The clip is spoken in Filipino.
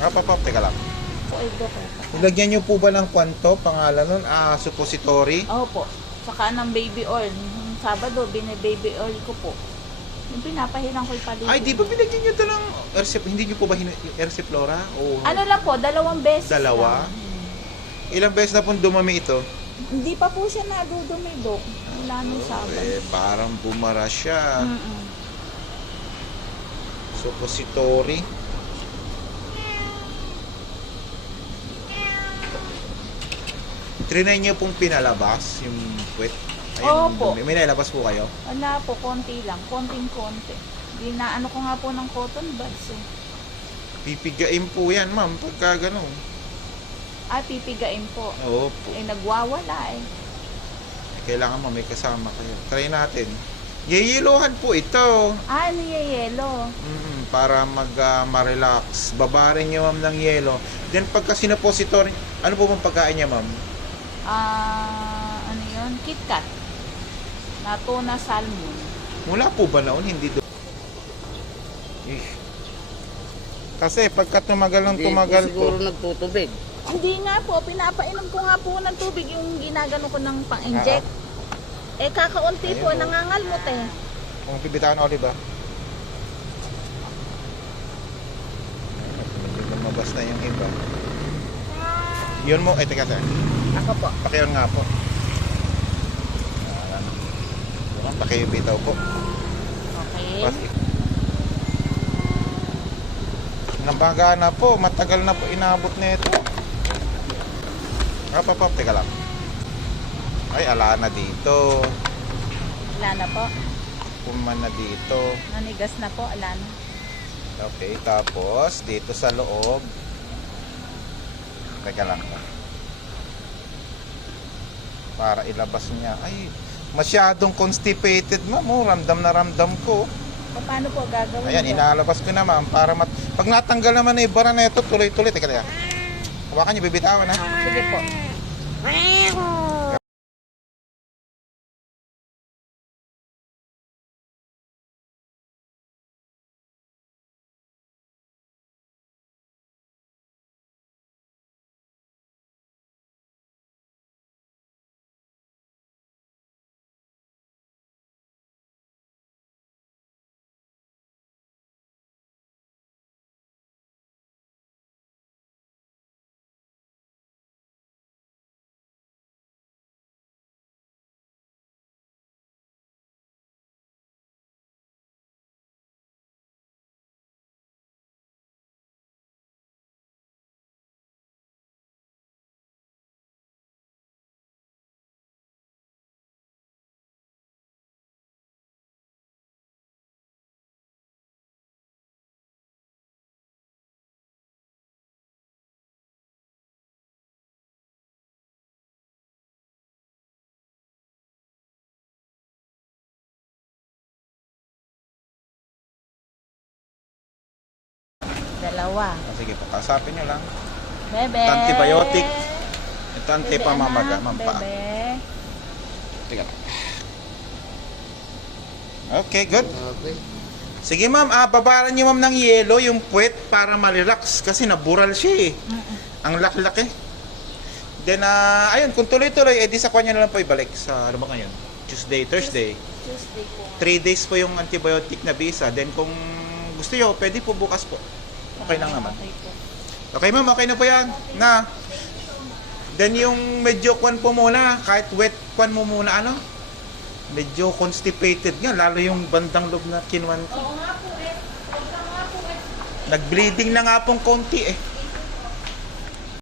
Ah, papa, teka lang. Ilagyan niyo po ba ng kwanto, pangalan nun? Ah, suppository? Opo. Saka ng baby oil. Yung Sabado, bine-baby oil ko po. Yung pinapahilang ko yung paligid. Ay, di ba binigyan niyo ito ng Ercep, hindi niyo po ba hin- Erciflora? O Ano lang po, dalawang beses Dalawa? lang. Ilang beses na pong dumami ito? Hindi pa po siya nadudumi, Dok. Wala nung Sabado. Eh, parang bumara siya. Mm-mm. Suppository. Trinay niyo pong pinalabas yung puwet? Opo. dumi. May nailabas po kayo? Wala po, konti lang. Konting-konti. Ginaano ko nga po ng cotton buds eh. Pipigain po yan, ma'am, pagka gano'n. Ay, pipigain po. Opo. Eh, nagwawala eh. Kailangan mo may kasama kayo. Try natin. Yeyelohan po ito. Ah, niyayelo. Mm, para mag ah, ma-relax. Babarin niyo ma'am ng yelo. Then pagka sinapository, ano po bang pagkain niya ma'am? Ah, ano yun? KitKat. Na tuna salmon. Wala po ba naon? Hindi do. Eh. Kasi pagka tumagal ng Hindi tumagal po siguro po. nagtutubig. Hindi nga po, pinapainom ko nga po ng tubig yung ginagano ko ng pang-inject. Eh, kakaunti po, oh. nangangalmot eh. Kung pibitawan olive ba? Lumabas na yung iba. Yun mo, eh teka teka. Ako po. Pakiyon nga po. Ayan. Pakibitaw po. Okay. Pati. Nabaga na po, matagal na po inabot na ito. Ah, papa, teka lang. Ay, ala na dito. Wala na po. Puman na dito. Nanigas na po, wala na. Okay, tapos dito sa loob. Teka lang. Para ilabas niya. Ay, masyadong constipated ma'am. Oh, ramdam na ramdam ko. O, paano po gagawin Ayan, ko? inalabas ko na ma'am. Para mat... Pag natanggal naman na ibara na ito, tuloy-tuloy. Teka, teka. Hawakan niyo, bibitawan ha. Sige po. Dalawa. Ah, Sige po, kasapin niyo lang. Bebe. Ito antibiotic. Ito antipamamaga, anak, ma'am pa. Bebe. Teka lang. Okay, good. Okay. Sige ma'am, ah, babaran niyo ma'am ng yelo yung puwet para malirelax kasi nabural siya eh. Mm-mm. Ang laki-laki. Then, ah, ayun, kung tuloy-tuloy, edi sa kanya na lang po ibalik sa, ano ba ngayon? Tuesday, Thursday. Tuesday po. 3 days po yung antibiotic na visa. Then, kung gusto nyo, pwede po bukas po. Okay lang naman. Okay po. Okay ma'am, okay na po yan. Na. Then yung medyo kwan po muna, kahit wet kwan mo muna, ano? Medyo constipated nga, lalo yung bandang loob na kinuan ko. Oo nga po eh. Nga po eh. Nag-bleeding na nga pong konti eh.